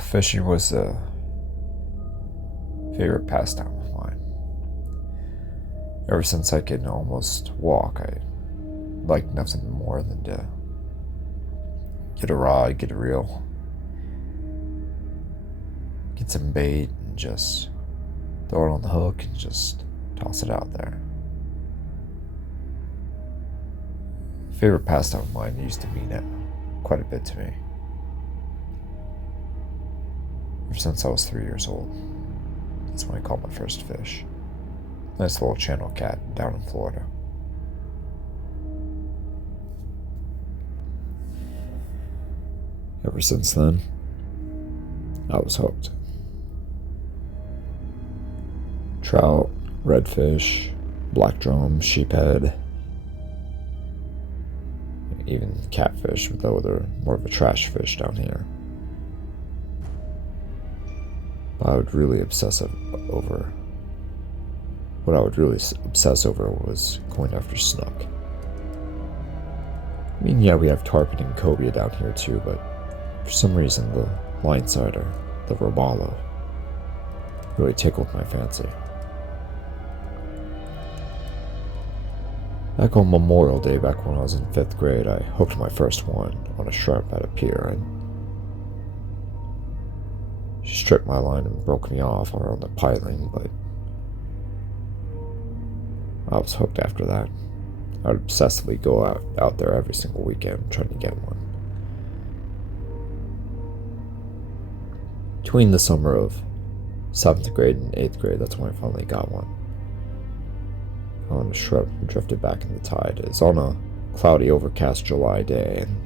Fishing was a favorite pastime of mine. Ever since I could almost walk, I liked nothing more than to get a rod, get a reel, get some bait, and just throw it on the hook and just toss it out there. Favorite pastime of mine used to mean it quite a bit to me. Ever since I was 3 years old. That's when I caught my first fish. Nice little channel cat down in Florida. Ever since then, I was hooked. Trout, redfish, black drum, sheephead, even catfish, though they're more of a trash fish down here. I would really obsess over. What I would really obsess over was going after snook. I mean, yeah, we have tarpon and cobia down here too, but for some reason the linesider, the Robalo, really tickled my fancy. Back on Memorial Day, back when I was in 5th grade, I hooked my first one on a shrimp at a pier, and she stripped my line and broke me off around the piling, but I was hooked after that. I would obsessively go out there every single weekend trying to get one. Between the summer of 7th grade and 8th grade, that's when I finally got one. On a shrimp who drifted back in the tide. It's on a cloudy, overcast July day, and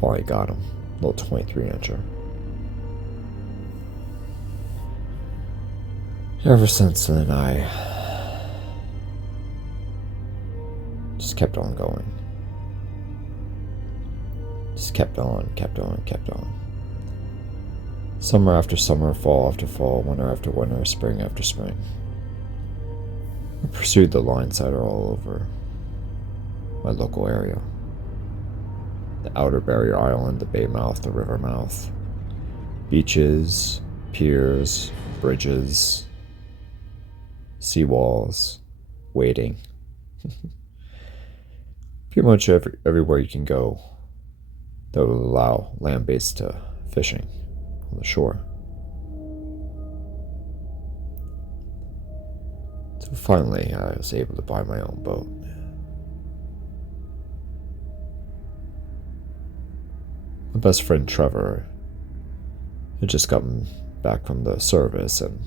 finally got him. A little 23-incher. Ever since then, I just kept on going. Just kept on. Summer after summer, fall after fall, winter after winter, spring after spring. I pursued the linesider all over my local area. The outer barrier island, the bay mouth, the river mouth, beaches, piers, bridges, seawalls, wading. Pretty much everywhere you can go that will allow land-based fishing on the shore. So finally, I was able to buy my own boat. My best friend Trevor had just gotten back from the service, and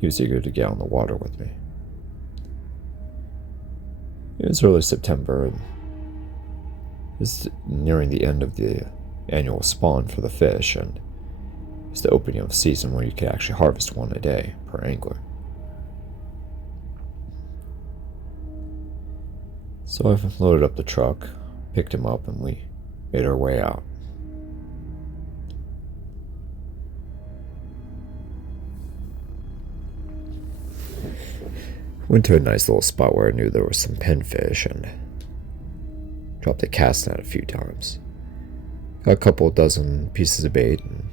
he was eager to get on the water with me. It was early September, and it was nearing the end of the annual spawn for the fish, and it was the opening of the season where you could actually harvest one a day per angler. So I loaded up the truck, picked him up, and we made our way out. Went to a nice little spot where I knew there was some pinfish, and dropped a cast net a few times. Got a couple dozen pieces of bait and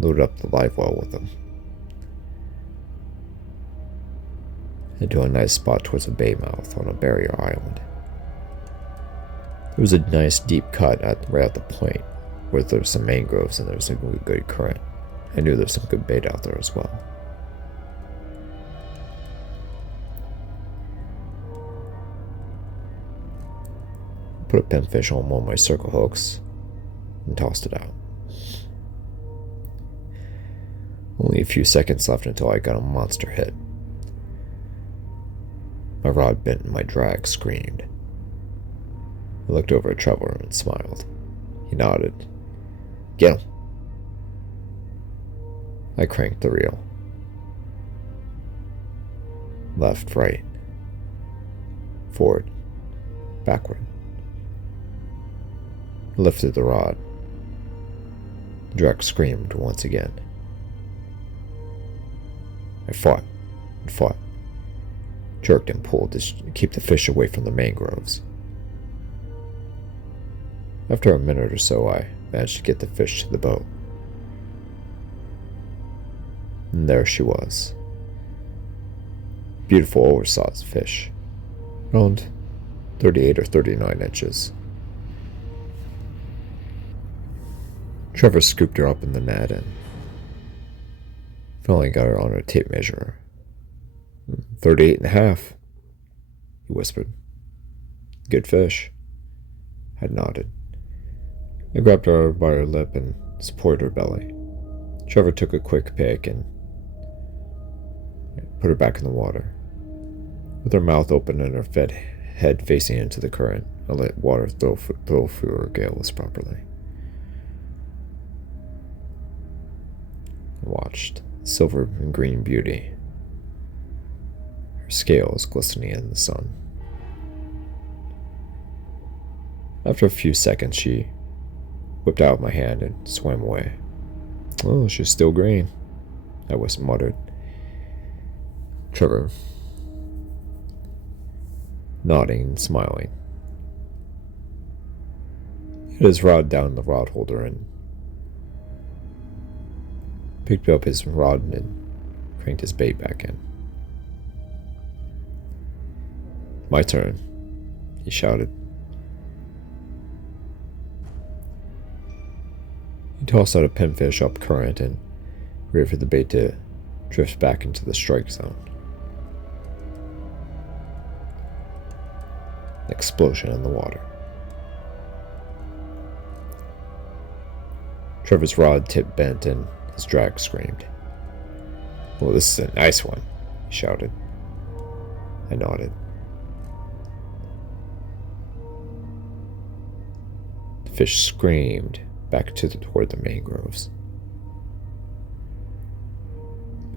loaded up the live well with them. Head to a nice spot towards the bay mouth on a barrier island. There was a nice deep cut right at the point where there's some mangroves and there's a good current. I knew there's some good bait out there as well. Put a pinfish on one of my circle hooks and tossed it out. Only a few seconds left until I got a monster hit. My rod bent and my drag screamed. I looked over at Trevor and smiled. He nodded. Get him. I cranked the reel. Left, right. Forward. Backward. I lifted the rod. The drag screamed once again. I fought and fought. Jerked and pulled to keep the fish away from the mangroves. After a minute or so, I managed to get the fish to the boat. And there she was. Beautiful oversized fish. Around 38 or 39 inches. Trevor scooped her up in the net and finally got her on a tape measure. 38 and a half, he whispered. Good fish. I nodded. I grabbed her by her lip and supported her belly. Trevor took a quick pick and put her back in the water. With her mouth open and her head facing into the current, I let water flow through her gills properly. I watched silver and green beauty. Her scales glistening in the sun. After a few seconds, she whipped out of my hand and swam away. Oh, she's still green, I muttered. Trevor, nodding and smiling, he had his rod down the rod holder and picked up his rod and cranked his bait back in. My turn, he shouted. He tossed out a pinfish up current and waited for the bait to drift back into the strike zone. An explosion in the water. Trevor's rod tip bent and his drag screamed. Well, this is a nice one, he shouted. I nodded. The fish screamed back toward the mangroves.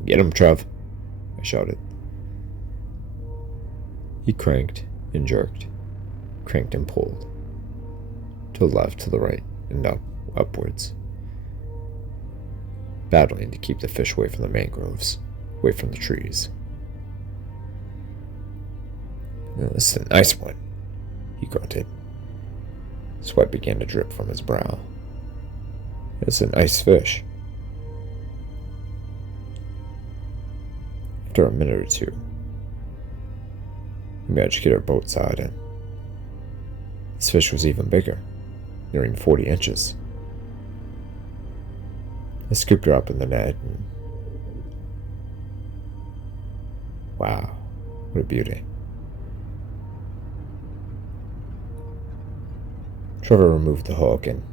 Get him, Trev, I shouted. He cranked and jerked, cranked and pulled. To the left, to the right, and upwards. Battling to keep the fish away from the mangroves, away from the trees. This is a nice one, he grunted. Sweat began to drip from his brow. It's a nice fish. After a minute or two, we managed to get our boat side in. This fish was even bigger, nearing 40 inches. I scooped her up in the net and... Wow, what a beauty. Trevor removed the hook and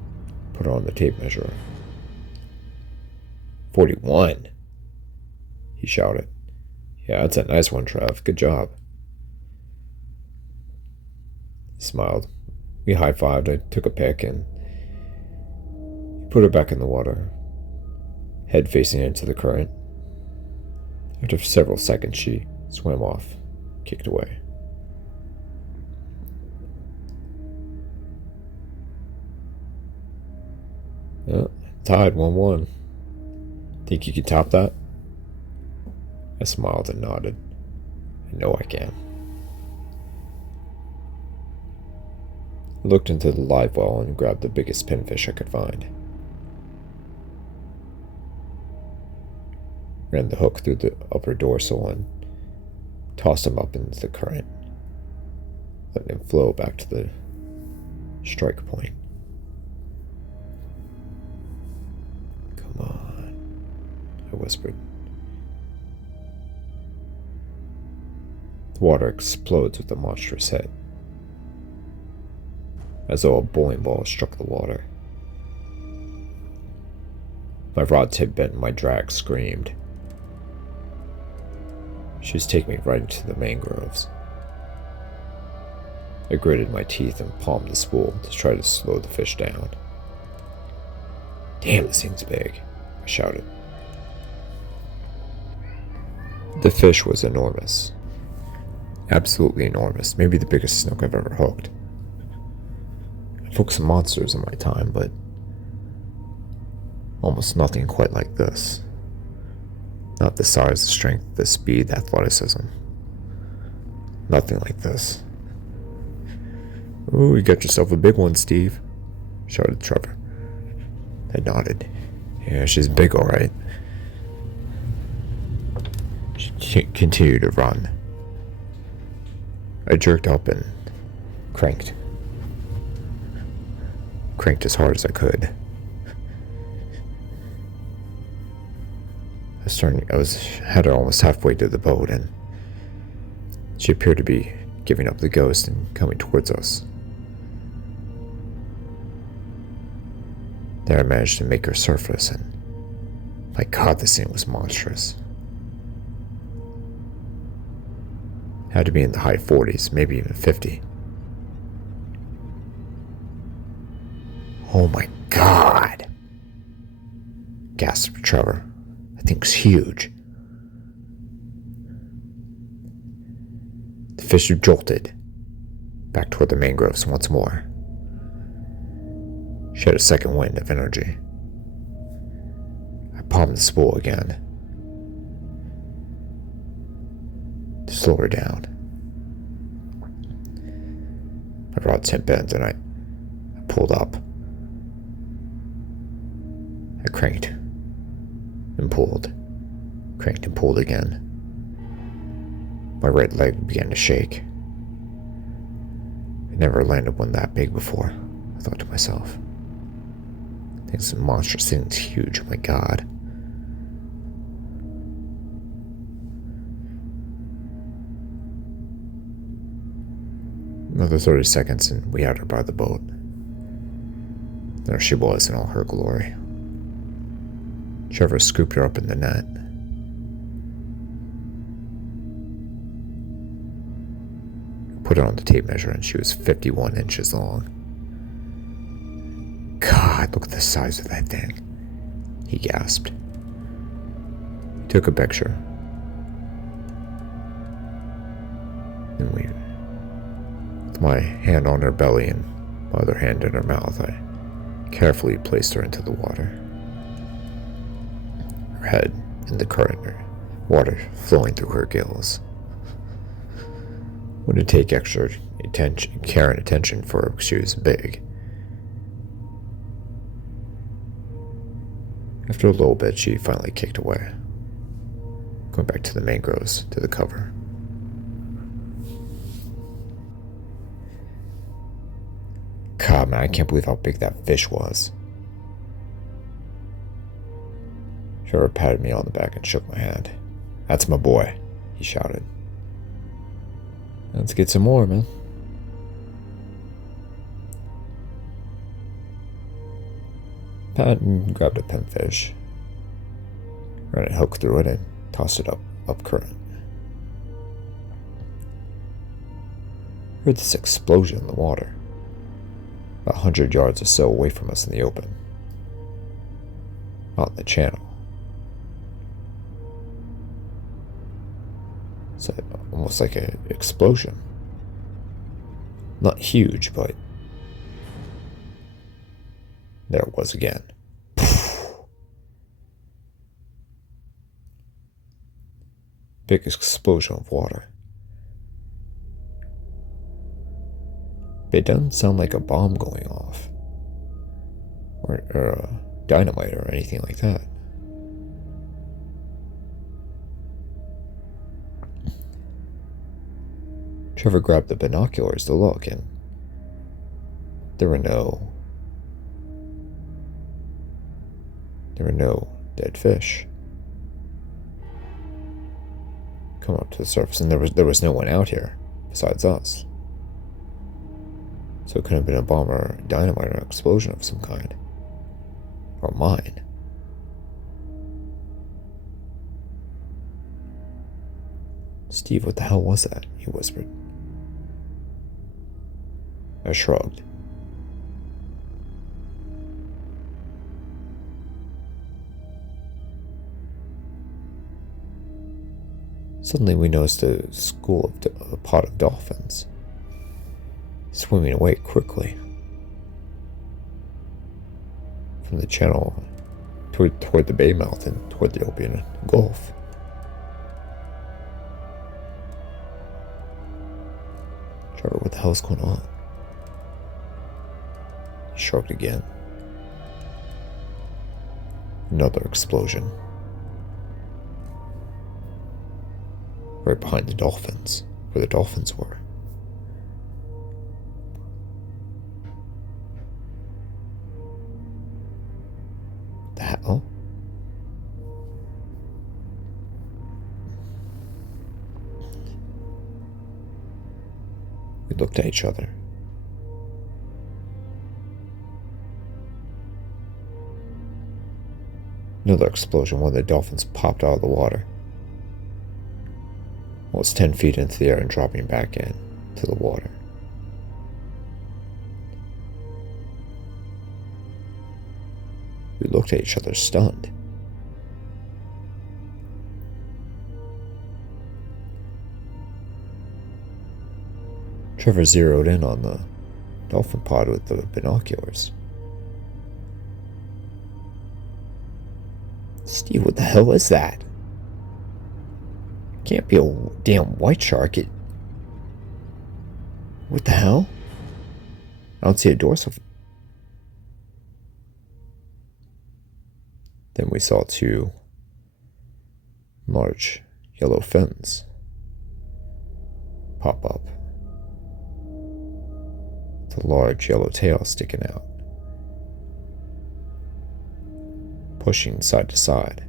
put her on the tape measure. 41, he shouted. Yeah, that's a nice one, Trev. Good job. He smiled. We high-fived. I took a pick and he put her back in the water, head facing into the current. After several seconds, she swam off, kicked away. Tied 1-1. Think you can top that? I smiled and nodded. I know I can. I looked into the live well and grabbed the biggest pinfish I could find. Ran the hook through the upper dorsal and tossed him up into the current, letting him flow back to the strike point. Come on, I whispered. The water explodes with the monstrous head, as though a bowling ball struck the water. My rod tip bent and my drag screamed. She was taking me right into the mangroves. I gritted my teeth and palmed the spool to try to slow the fish down. Damn, this thing's big, I shouted. The fish was enormous. Absolutely enormous. Maybe the biggest snook I've ever hooked. I've hooked some monsters in my time, but almost nothing quite like this. Not the size, the strength, the speed, the athleticism. Nothing like this. Ooh, you got yourself a big one, Steve, shouted Trevor. I nodded. Yeah, she's big, all right. continue to run. I jerked up and cranked. Cranked as hard as I could. Had her almost halfway to the boat, and she appeared to be giving up the ghost and coming towards us. There I managed to make her surface, and my God, this thing was monstrous. Had to be in the high 40s, maybe even 50. Oh my God! Gasped Trevor. That thing's huge. The fish jolted back toward the mangroves once more. She had a second wind of energy. I palmed the spool again to slow her down. My rod's hit bent and I pulled up. I cranked and pulled, cranked and pulled again. My right leg began to shake. I never landed one that big before, I thought to myself. This monstrous thing's huge, oh my God. Another 30 seconds and we had her by the boat. There she was in all her glory. Trevor scooped her up in the net. Put her on the tape measure and she was 51 inches long. God, look at the size of that thing, he gasped. He took a picture. And with my hand on her belly and my other hand in her mouth, I carefully placed her into the water. Her head in the current, water flowing through her gills. Wouldn't take extra care and attention for her because she was big. After a little bit, she finally kicked away, going back to the mangroves, to the cover. God, man, I can't believe how big that fish was. Trevor patted me on the back and shook my hand. That's my boy, he shouted. Let's get some more, man. Patton grabbed a pinfish, ran a hook through it, and tossed it up current. Heard this explosion in the water, about 100 yards or so away from us in the open, out in the channel. So almost like an explosion. Not huge, but there it was again. Big explosion of water. It doesn't sound like a bomb going off, or a dynamite or anything like that. Trevor grabbed the binoculars to look, and there were no dead fish come up to the surface, and there was no one out here besides us. So it couldn't have been a bomb or a dynamite or an explosion of some kind, or mine. Steve, what the hell was that? He whispered. I shrugged. Suddenly we noticed a pod of dolphins swimming away quickly from the channel toward the bay mouth and toward the open Gulf. Trevor, what the hell's going on? He shrugged again. Another explosion. right behind the dolphins, where the dolphins were. The hell? We looked at each other. Another explosion. One of the dolphins popped out of the water. Well, it's 10 feet into the air and dropping back in to the water. We looked at each other, stunned. Trevor zeroed in on the dolphin pod with the binoculars. Steve, what the hell is that? Can't be a damn white shark. What the hell? I don't see a dorsal. Then we saw two large yellow fins pop up. The large yellow tail sticking out, pushing side to side,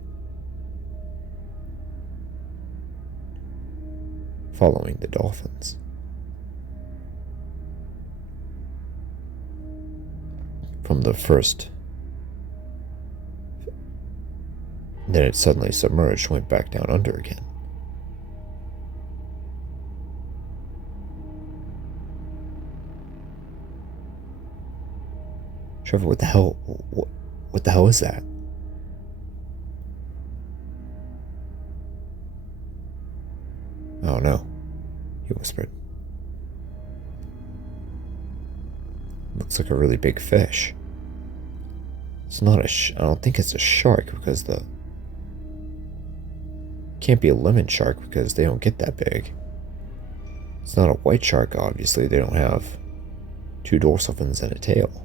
following the dolphins. From the first, then it suddenly submerged, went back down under again. Trevor, what the hell? What the hell is that? Oh no, he whispered. Looks like a really big fish. It's not I don't think it's a shark because can't be a lemon shark because they don't get that big. It's not a white shark, obviously. They don't have two dorsal fins and a tail.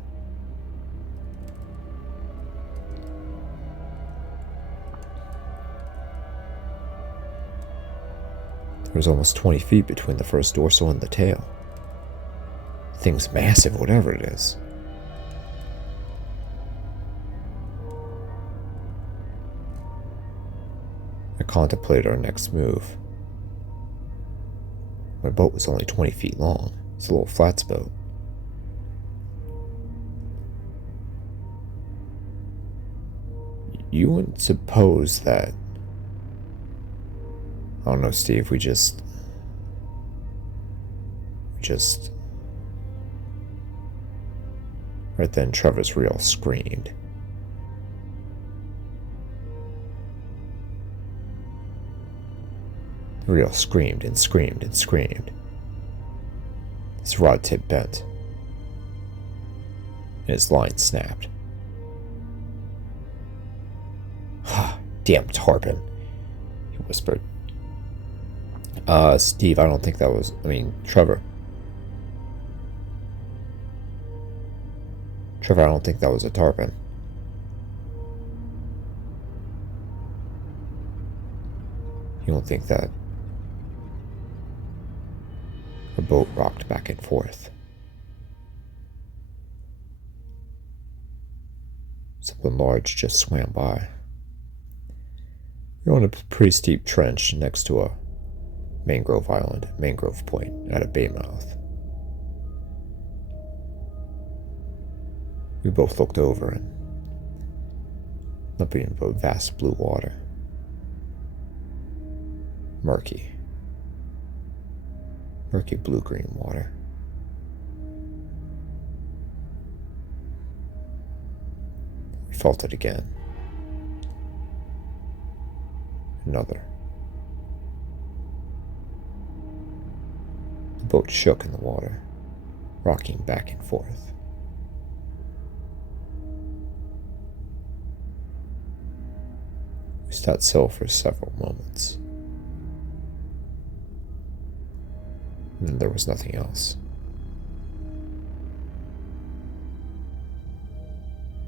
There was almost 20 feet between the first dorsal and the tail. The thing's massive, whatever it is. I contemplated our next move. My boat was only 20 feet long. It's a little flats boat. You wouldn't suppose that... I don't know, Steve, we just... Right then, Trevor's reel screamed. The reel screamed and screamed and screamed. His rod tip bent, and his line snapped. Damn tarpon, he whispered. Steve, I don't think that was... Trevor. Trevor, I don't think that was a tarpon. You don't think that... Our boat rocked back and forth. Something large just swam by. We were on a pretty steep trench next to a mangrove island, mangrove point, at a bay mouth. We both looked over and nothing but vast blue water. Murky blue-green water. We felt it again. Another. The boat shook in the water, rocking back and forth. We sat still for several moments. And then there was nothing else.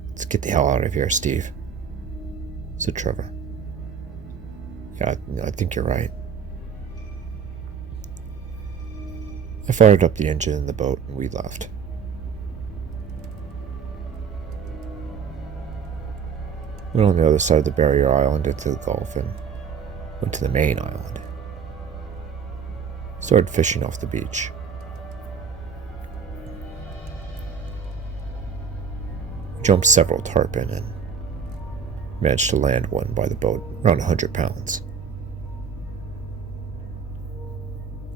Let's get the hell out of here, Steve, said Trevor. Yeah, I think you're right. I fired up the engine in the boat and we left. Went on the other side of the barrier island into the Gulf and went to the main island. Started fishing off the beach. Jumped several tarpon and managed to land one by the boat, around 100 pounds.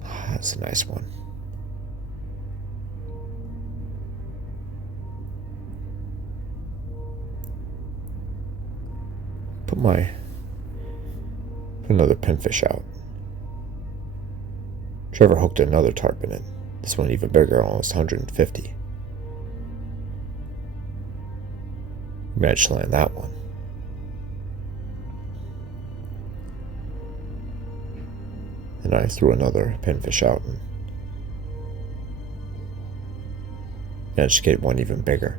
That's a nice one. Put another pinfish out. Trevor hooked another tarpon in. This one even bigger, almost 150. Managed to land that one. And I threw another pinfish out and managed to get one even bigger.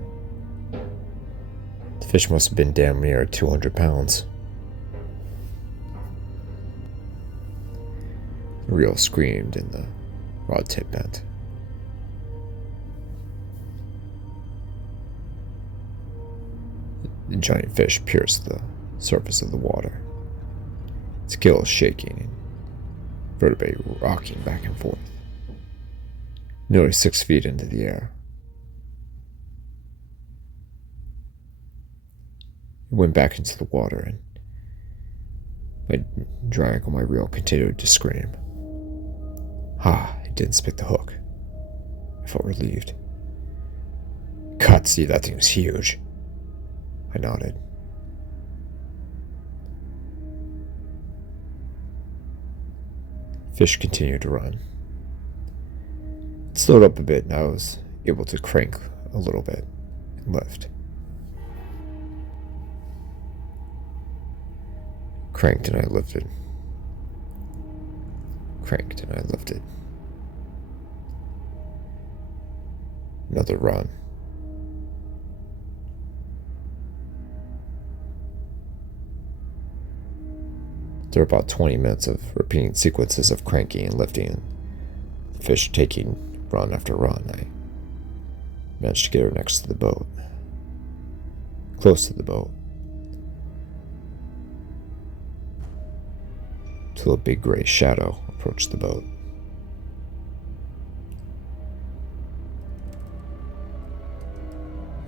The fish must have been damn near 200 pounds. The reel screamed and the rod tip bent. The giant fish pierced the surface of the water, its gills shaking and vertebrae rocking back and forth, nearly 6 feet into the air. It went back into the water and my drag on my reel continued to scream. It didn't spit the hook. I felt relieved. God, see, that thing was huge. I nodded. Fish continued to run. It slowed up a bit and I was able to crank a little bit and lift. Cranked and I lifted. Cranked and I lifted. Another run. There were about 20 minutes of repeating sequences of cranking and lifting, the fish taking run after run. I managed to get her next to the boat, close to the boat, till a big gray shadow approached the boat.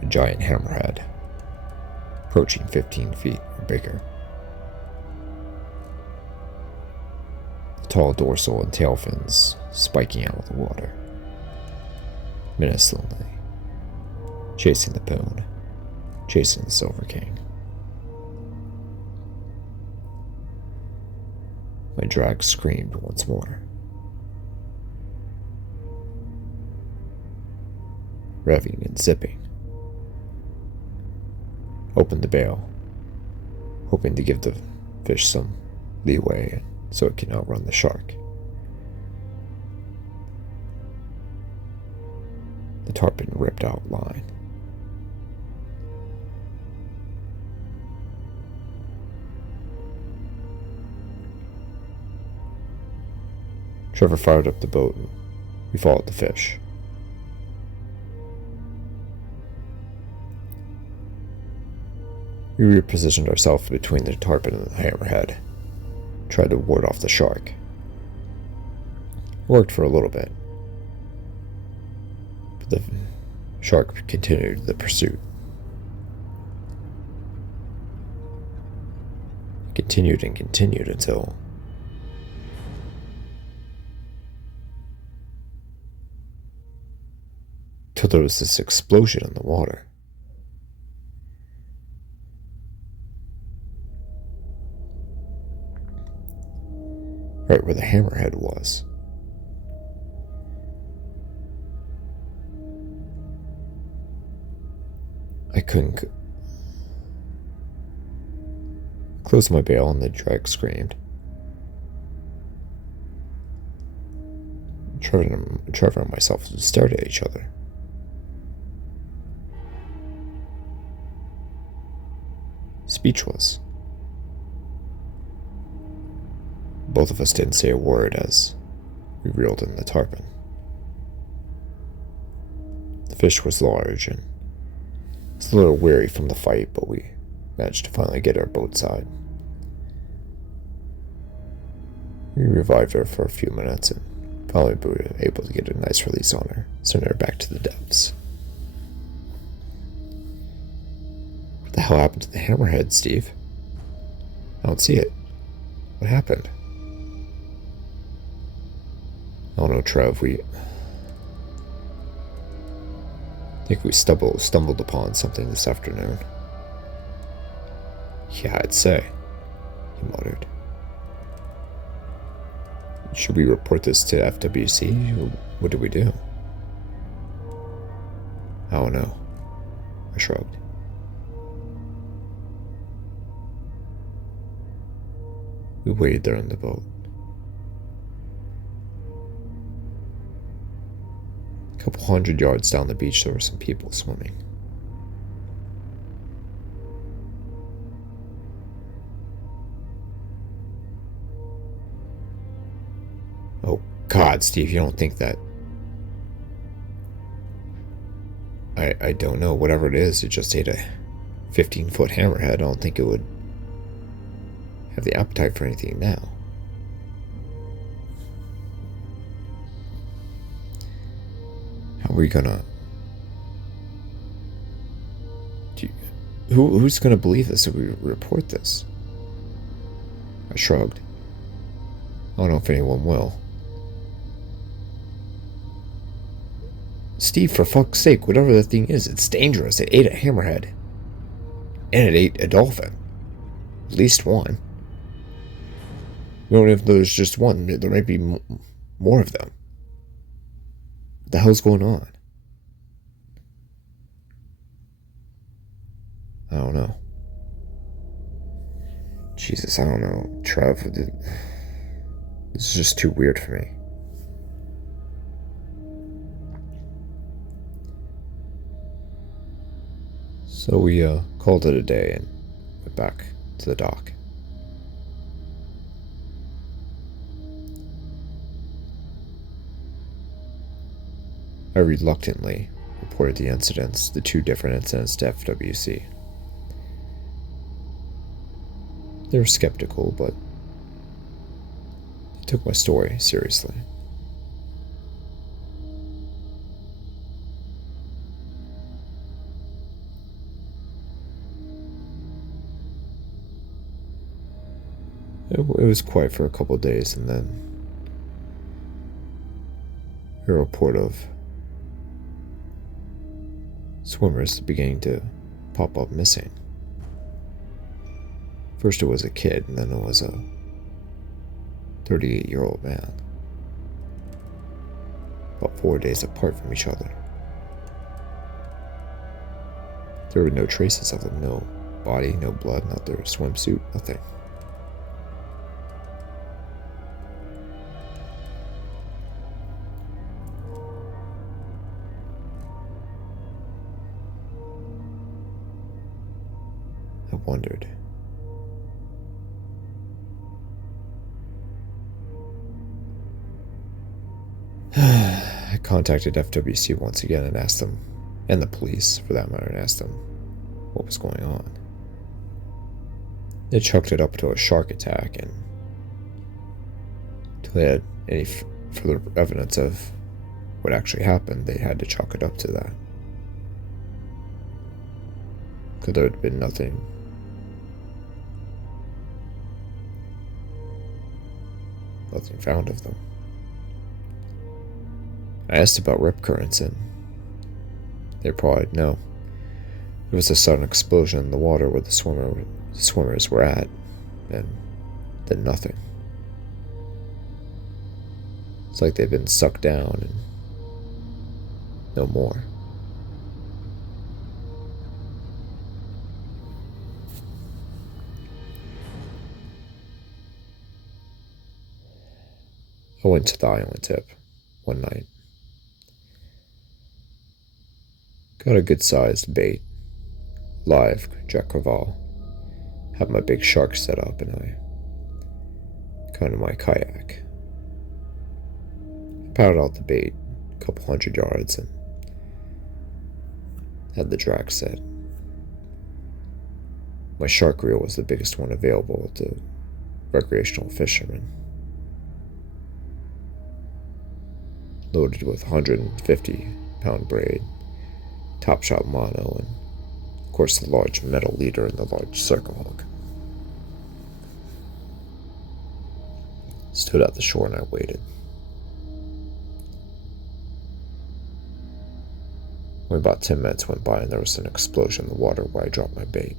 A giant hammerhead, approaching 15 feet or bigger. The tall dorsal and tail fins spiking out of the water, menacingly, chasing the poon, chasing the Silver King. My drag screamed once more. Revving and zipping. Opened the bail, hoping to give the fish some leeway so it can outrun the shark. The tarpon ripped out line. Trevor fired up the boat and we followed the fish. We repositioned ourselves between the tarpon and the hammerhead, tried to ward off the shark. It worked for a little bit, but the shark continued the pursuit. It continued and continued until there was this explosion in the water. Right where the hammerhead was. I couldn't close my bail and the drag screamed. Trevor and myself stared at each other. Speechless. Both of us didn't say a word as we reeled in the tarpon. fish was large, and it's a little weary from the fight, but we managed to finally get our boat side. We revived her for a few minutes, and finally we were able to get a nice release on her, send her back to the depths. What the hell happened to the hammerhead, Steve? I don't see it. What happened? I don't know, Trev. I think we stumbled upon something this afternoon. Yeah, I'd say, he muttered. Should we report this to FWC, or what do we do? I don't know. I shrugged. We waited there in the boat. A couple 100 yards down the beach, there were some people swimming. Oh, God, Steve, you don't think that... I don't know. Whatever it is, it just ate a 15-foot hammerhead. I don't think it would have the appetite for anything now. How are we gonna... Who's gonna believe this if we report this? I shrugged. I don't know if anyone will. Steve, for fuck's sake, whatever that thing is, it's dangerous. It ate a hammerhead. And it ate a dolphin. At least one. We don't know if there's just one. There might be more of them. What the hell's going on? I don't know. Jesus, I don't know. Trev, this is just too weird for me. So we called it a day and went back to the dock. I reluctantly reported the two different incidents to FWC. They were skeptical, but they took my story seriously. It was quiet for a couple of days, and then a report of swimmers beginning to pop up missing. First it was a kid, and then it was a 38-year-old man. About 4 days apart from each other. There were no traces of them, no body, no blood, not their swimsuit, nothing. I wondered. I contacted FWC once again and asked them, and the police for that matter, and asked them what was going on. They chalked it up to a shark attack, and until they had any further evidence of what actually happened, they had to chalk it up to that. Because there had been nothing found of them. I asked about rip currents, and they replied no. There was a sudden explosion in the water where the swimmers were at, and then nothing. It's like they've been sucked down and no more. I went to the island tip one night. Got a good-sized bait, live Jack Crevalle. Have my big shark set up, and I got into my kayak. I paddled out the bait a couple 100 yards, and had the drag said. My shark reel was the biggest one available to recreational fishermen, loaded with 150-pound braid, top shot mono, and of course the large metal leader and the large circle hook. Stood at the shore and I waited. When about 10 minutes went by and there was an explosion in the water where I dropped my bait.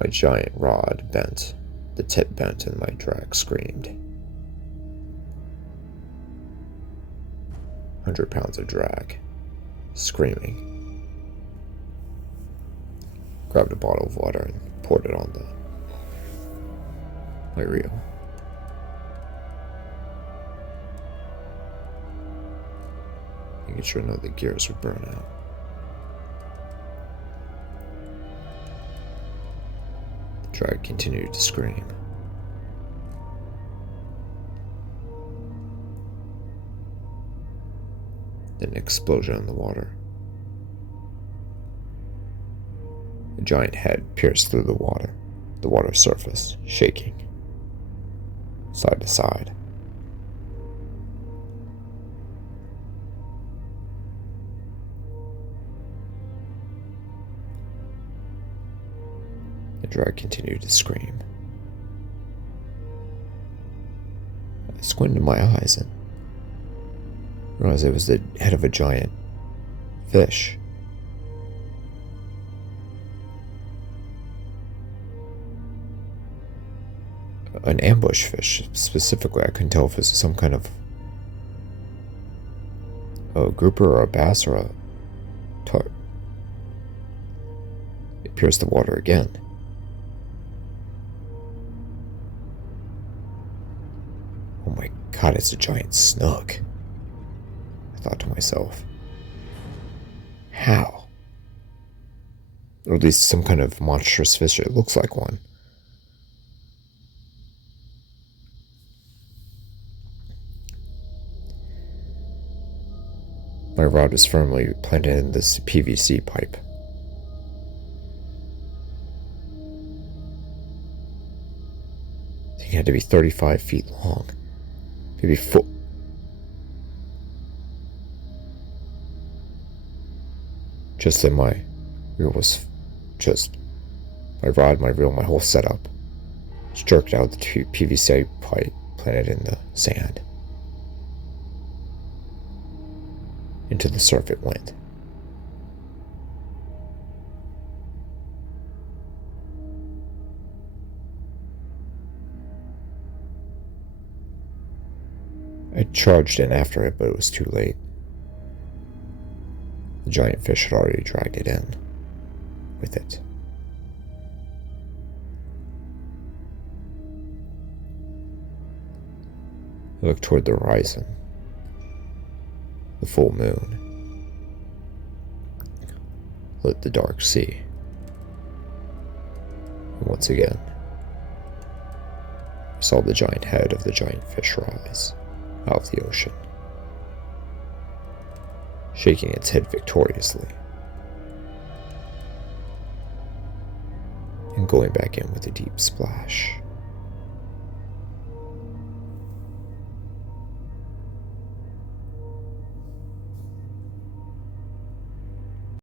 My giant rod bent, the tip bent, and my drag screamed. 100 pounds of drag, screaming. Grabbed a bottle of water and poured it on my reel. Making sure none of the gears would burn out. The drag continued to scream. Then an explosion in the water. A giant head pierced through the water surface, shaking, side to side. The drag continued to scream. I squinted my eyes and realized it was the head of a giant fish. An ambush fish, specifically. I couldn't tell if it was some kind of a grouper or a bass or a tart. It pierced the water again. Oh my god, it's a giant snook. I thought to myself. How? Or at least some kind of monstrous fish. It looks like one. My rod was firmly planted in this PVC pipe. I think it had to be 35 feet long. Maybe foot. Just then my reel was my rod, my reel, my whole setup was jerked out of the PVC pipe planted in the sand. Into the surf it went. I charged in after it, but it was too late. The giant fish had already dragged it in with it. I looked toward the horizon. The full moon lit the dark sea. And once again, I saw the giant head of the giant fish rise out of the ocean, shaking its head victoriously, and going back in with a deep splash.